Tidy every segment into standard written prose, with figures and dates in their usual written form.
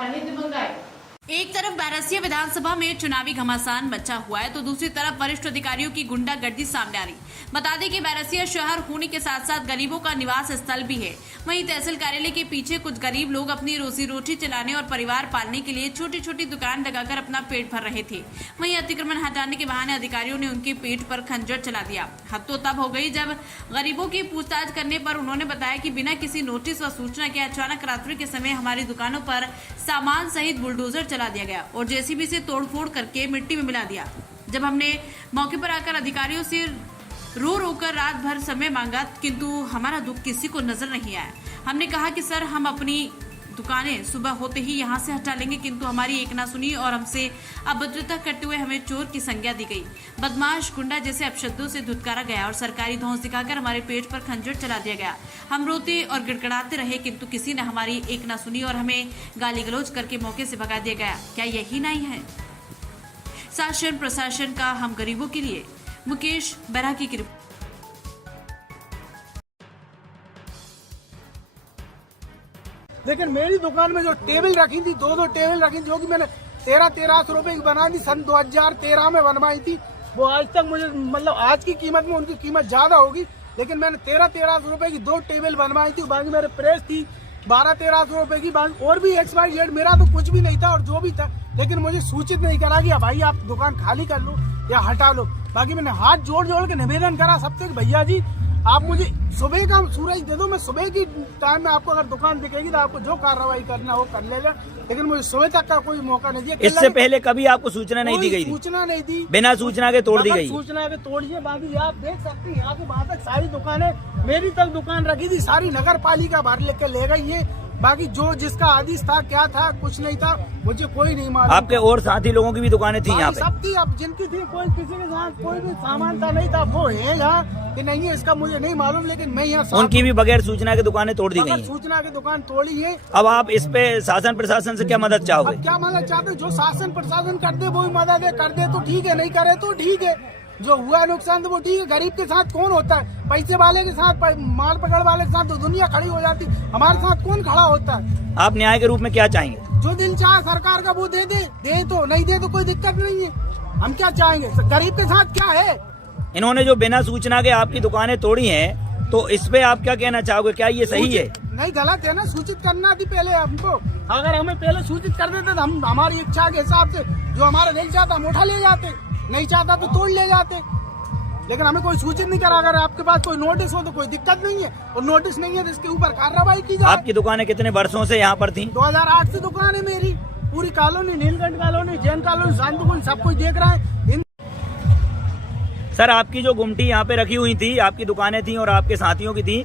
हमारा हित मंगाए। एक तरफ बैरसिया विधानसभा में चुनावी घमासान मचा हुआ है तो दूसरी तरफ वरिष्ठ अधिकारियों की गुंडागर्दी सामने आ रही। बता दें कि बैरसिया शहर होने के साथ साथ गरीबों का निवास स्थल भी है। वहीं तहसील कार्यालय के पीछे कुछ गरीब लोग अपनी रोजी रोटी चलाने और परिवार पालने के लिए छोटी छोटी दुकान लगाकर अपना पेट भर रहे थे। वहीं अतिक्रमण हटाने के बहाने अधिकारियों ने उनके पेट पर खंजर चला दिया। हद तो तब हो गई जब गरीबों की पूछताछ करने पर उन्होंने बताया कि बिना किसी नोटिस व सूचना के अचानक रात्रि के समय हमारी दुकानों पर सामान सहित बुलडोजर चला दिया गया और जेसीबी से तोड़फोड़ करके मिट्टी में मिला दिया। जब हमने मौके पर आकर अधिकारियों से रो कर रात भर समय मांगा किंतु हमारा दुख किसी को नजर नहीं आया। हमने कहा कि सर हम अपनी दुकानें सुबह होते ही यहाँ से हटा लेंगे किंतु हमारी एक ना सुनी और हमसे अभद्रता करते हुए हमें चोर की संज्ञा दी गई। बदमाश गुंडा जैसे अपशब्दों से धुतकारा गया और सरकारी धौंस दिखाकर हमारे पेट पर खंजर चला दिया गया। हम रोते और गिड़गिड़ाते रहे किंतु किसी ने हमारी एक ना सुनी और हमें गाली गलौज करके मौके से भगा दिया गया। क्या यही नहीं है शासन प्रशासन का हम गरीबों के लिए? मुकेश बैरागी की रिपोर्ट। लेकिन मेरी दुकान में जो टेबल रखी थी, दो टेबल रखी जो कि मैंने 1300 रुपए की बनाई थी, सन 2013 में बनवाई थी, वो आज तक मुझे मतलब आज की कीमत में उनकी कीमत ज्यादा होगी, लेकिन मैंने 1300 रुपए की 2 टेबल बनवाई थी। बाकी मेरे प्रेस थी 1200-1300 रुपए की, और भी XYZ मेरा तो कुछ भी नहीं था और जो भी था, लेकिन मुझे सूचित नहीं करा कि भाई आप दुकान खाली कर लो या हटा लो। बाकी मैंने हाथ जोड़ के निवेदन करा सबसे, भैया जी आप मुझे सुबह का सूरज दे दो, मैं सुबह की टाइम में आपको अगर दुकान दिखेगी तो आपको जो कार्रवाई करना हो कर लेगा, लेकिन मुझे सुबह तक का कोई मौका नहीं दिया। इससे पहले कभी आपको सूचना नहीं दी गई थी? सूचना नहीं दी, बिना सूचना के तोड़ दी गई। सूचना के तोड़िए। बाकी आप देख सकते हैं यहाँ से वहाँ तक सारी दुकानें, मेरी तक दुकान रखी थी, सारी नगर पालिका बाहर लेकर ले गई है। बाकी जो जिसका आदेश था क्या था कुछ नहीं था, मुझे कोई नहीं मालूम। आपके और साथी लोगों की भी दुकानें थी यहाँ पे? सब थी, अब जिनकी थी कोई किसी के साथ कोई भी सामान था नहीं था, वो है यहाँ कि नहीं है इसका मुझे नहीं मालूम, लेकिन मैं यहाँ उनकी भी बगैर सूचना के दुकानें तोड़ दी गई। सूचना की दुकान तोड़ी है। अब आप इस पे शासन प्रशासन से क्या मदद चाहोगे? क्या मदद चाहते? जो शासन प्रशासन कर दे वो ही मदद है, कर दे तो ठीक है, नहीं करे तो ठीक है। जो हुआ नुकसान तो वो ठीक है। गरीब के साथ कौन होता है? पैसे वाले के साथ, माल पकड़ वाले के साथ तो दुनिया खड़ी हो जाती, हमारे साथ कौन खड़ा होता है? आप न्याय के रूप में क्या चाहेंगे? जो दिल चाहे सरकार का वो दे तो, नहीं दे तो कोई दिक्कत नहीं है। हम क्या चाहेंगे? गरीब के साथ क्या है? इन्होंने जो बिना सूचना के आपकी दुकानें तोड़ी हैं, तो इस पे आप क्या कहना चाहोगे? क्या ये सही है? नहीं, गलत है ना। सूचित करना थी पहले हमको। अगर हमें पहले सूचित कर देते तो हम हमारी इच्छा के हिसाब से जो हमारा दिल चाहता हम उठा ले जाते, नहीं चाहता तो तोड़ ले जाते, लेकिन हमें कोई सूचित नहीं करा। अगर आपके पास कोई नोटिस हो तो कोई दिक्कत नहीं है, और नोटिस नहीं है तो इसके ऊपर कार्रवाई की जाए। आपकी दुकानें कितने वर्षों से यहाँ पर थी? 2008 से दुकान है मेरी। पूरी colony, Neelkanth colony, Jain colony, Shantikunj, सब कुछ देख रहा है। सर आपकी जो गुमटी यहाँ पे रखी हुई थी, आपकी दुकानें थी और आपके साथियों की थी,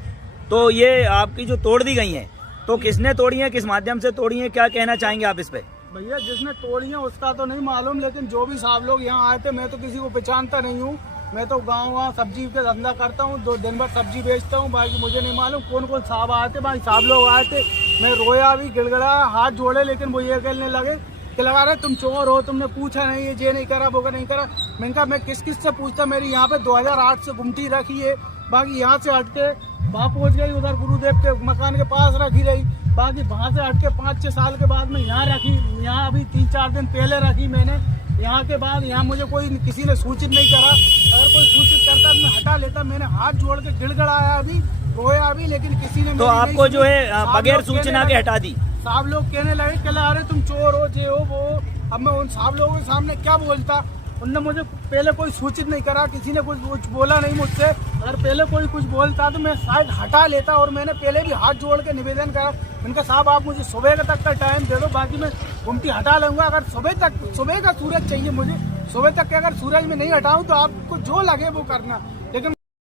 तो ये आपकी जो तोड़ दी गई है, तो किसने तोड़ी है, किस माध्यम से तोड़ी है, क्या कहना चाहेंगे आप इस पे? भैया जिसने तोड़ी है उसका तो नहीं मालूम, लेकिन जो भी साहब लोग यहाँ आए थे, मैं तो किसी को पहचानता नहीं हूँ। मैं तो गाँव सब्जी का धंधा करता हूँ, 2 दिन भर सब्जी बेचता हूँ। बाकी मुझे नहीं मालूम कौन कौन साहब आए थे। भाई साहब लोग आए थे, मैं रोया भी, गिड़गिड़ाया, हाथ जोड़े, लेकिन वो ये कहने लगे कि लगा रहे तुम चोर हो, तुमने पूछा नहीं, ये नहीं करा, वो नहीं करा। मैंने कहा मैं किस किस से पूछता? मेरी यहाँ पे 2008 से गुमटी रखी है। बाकी यहाँ से हटके वहाँ पहुँच गई, उधर गुरुदेव के मकान के पास रखी रही। बाकी वहाँ से हटके 5-6 साल के बाद में यहाँ रखी। यहाँ अभी 3-4 दिन पहले रखी मैंने। यहाँ के बाद यहाँ मुझे कोई किसी ने सूचित नहीं करा। अगर कोई सूचित करता तो मैं हटा लेता। मैंने हाथ जोड़ के गिड़गिड़ाया अभी, रोया अभी, लेकिन किसी ने तो आपको जो है बगैर सूचना के हटा दी। साहब लोग कहने लगे कि अरे तुम चोर हो, ये हो, वो। अब मैं उन साहब लोगों के सामने क्या बोलता? उनने मुझे पहले कोई सूचित नहीं करा, किसी ने कुछ बोला नहीं मुझसे। अगर पहले कोई कुछ बोलता तो मैं शायद हटा लेता, और मैंने पहले भी हाथ जोड़ के निवेदन करा। उनका साहब आप मुझे सुबह तक का टाइम दे दो, बाकी मैं गुमटी हटा लूंगा। अगर सुबह का सूरज चाहिए मुझे, सुबह तक के अगर सूरज में नहीं हटाऊं तो आपको जो लगे वो करना।